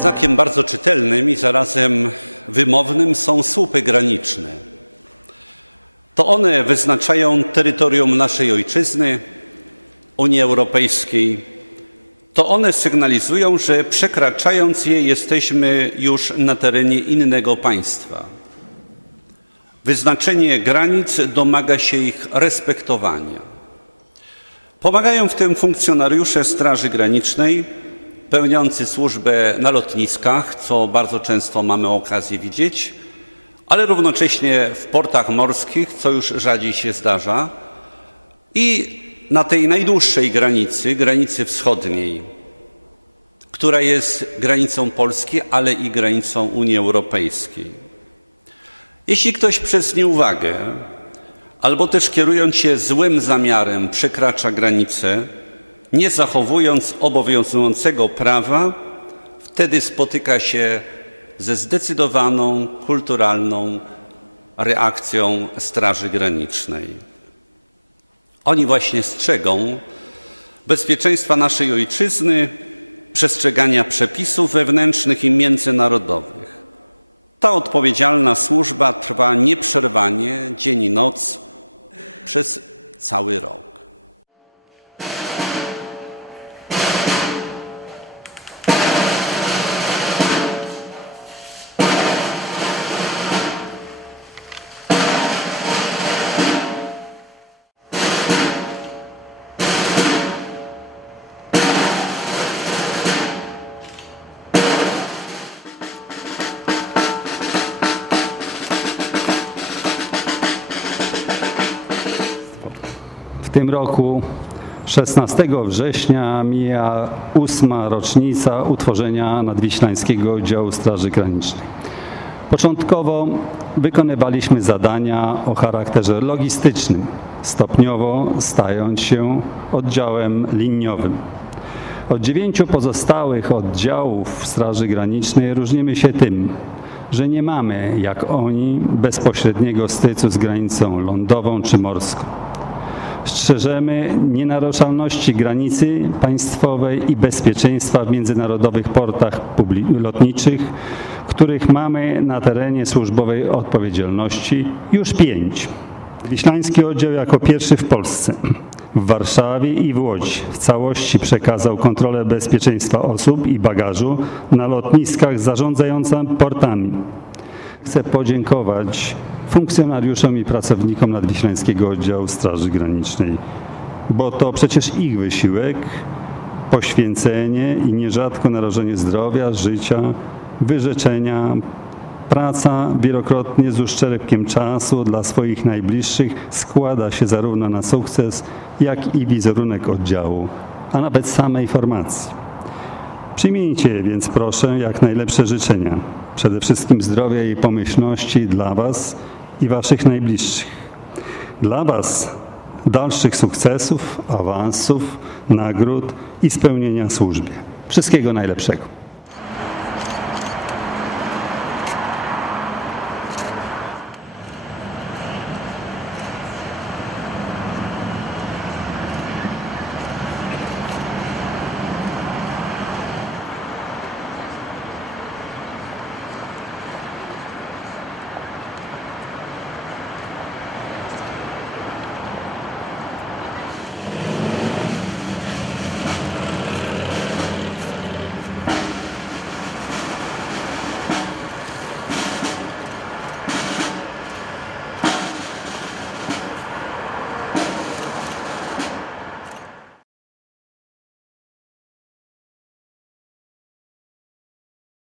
Znakiem bardzo czytelnym i zarazem wymownym są słupy graniczne. To one wyznaczają terytorium naszej ojczyzny, Unii Europejskiej. To one sygnalizują, że przekraczając je jesteśmy już na terenie innego państwa. Wyznaczenie granic domaga się ich respektowania. Pomagają w tym funkcjonariusze Straży Granicznej, pełniący służbę na lotniskach, co bardzo często mamy okazję widzieć, ale równocześnie w portach morskich, co już rzadziej się zdarza, i na tej najdłuższej granicy, granicy wschodniej, która jest granicą Polski, ale i granicą Unii Europejskiej. Jeśli ktoś przez nieuwagę albo też kierując się złym zamiarem przekracza granicę, nie zachowując obowiązującego prawa, wtedy spotyka się ze zdecydowaną kulturalną reakcją Straży Granicznej. Oni właśnie strzegą bezpieczeństwa naszej ojczyzny, przestrzegania przepisów wewnętrznych i międzynarodowych. Ta odpowiedzialna służba trwa nieprzerwanie, dzień i noc, przez cały rok. W tym roku 16 września mija ósma rocznica utworzenia Nadwiślańskiego Oddziału Straży Granicznej. Początkowo wykonywaliśmy zadania o charakterze logistycznym, stopniowo stając się oddziałem liniowym. Od dziewięciu pozostałych oddziałów Straży Granicznej różnimy się tym, że nie mamy, jak oni, bezpośredniego stycu z granicą lądową czy morską. Strzeżemy nienaruszalności granicy państwowej i bezpieczeństwa w międzynarodowych portach lotniczych, których mamy na terenie służbowej odpowiedzialności już pięć. Wiślański oddział jako pierwszy w Polsce, w Warszawie i w Łodzi w całości przekazał kontrolę bezpieczeństwa osób i bagażu na lotniskach zarządzającym portami. Chcę podziękować funkcjonariuszom i pracownikom Nadwiślańskiego Oddziału Straży Granicznej, bo to przecież ich wysiłek, poświęcenie i nierzadko narażenie zdrowia, życia, wyrzeczenia, praca wielokrotnie z uszczerbkiem czasu dla swoich najbliższych składa się zarówno na sukces, jak i wizerunek oddziału, a nawet samej formacji. Przyjmijcie więc proszę jak najlepsze życzenia. Przede wszystkim zdrowia i pomyślności dla Was i Waszych najbliższych. Dla Was dalszych sukcesów, awansów, nagród i spełnienia służby. Wszystkiego najlepszego.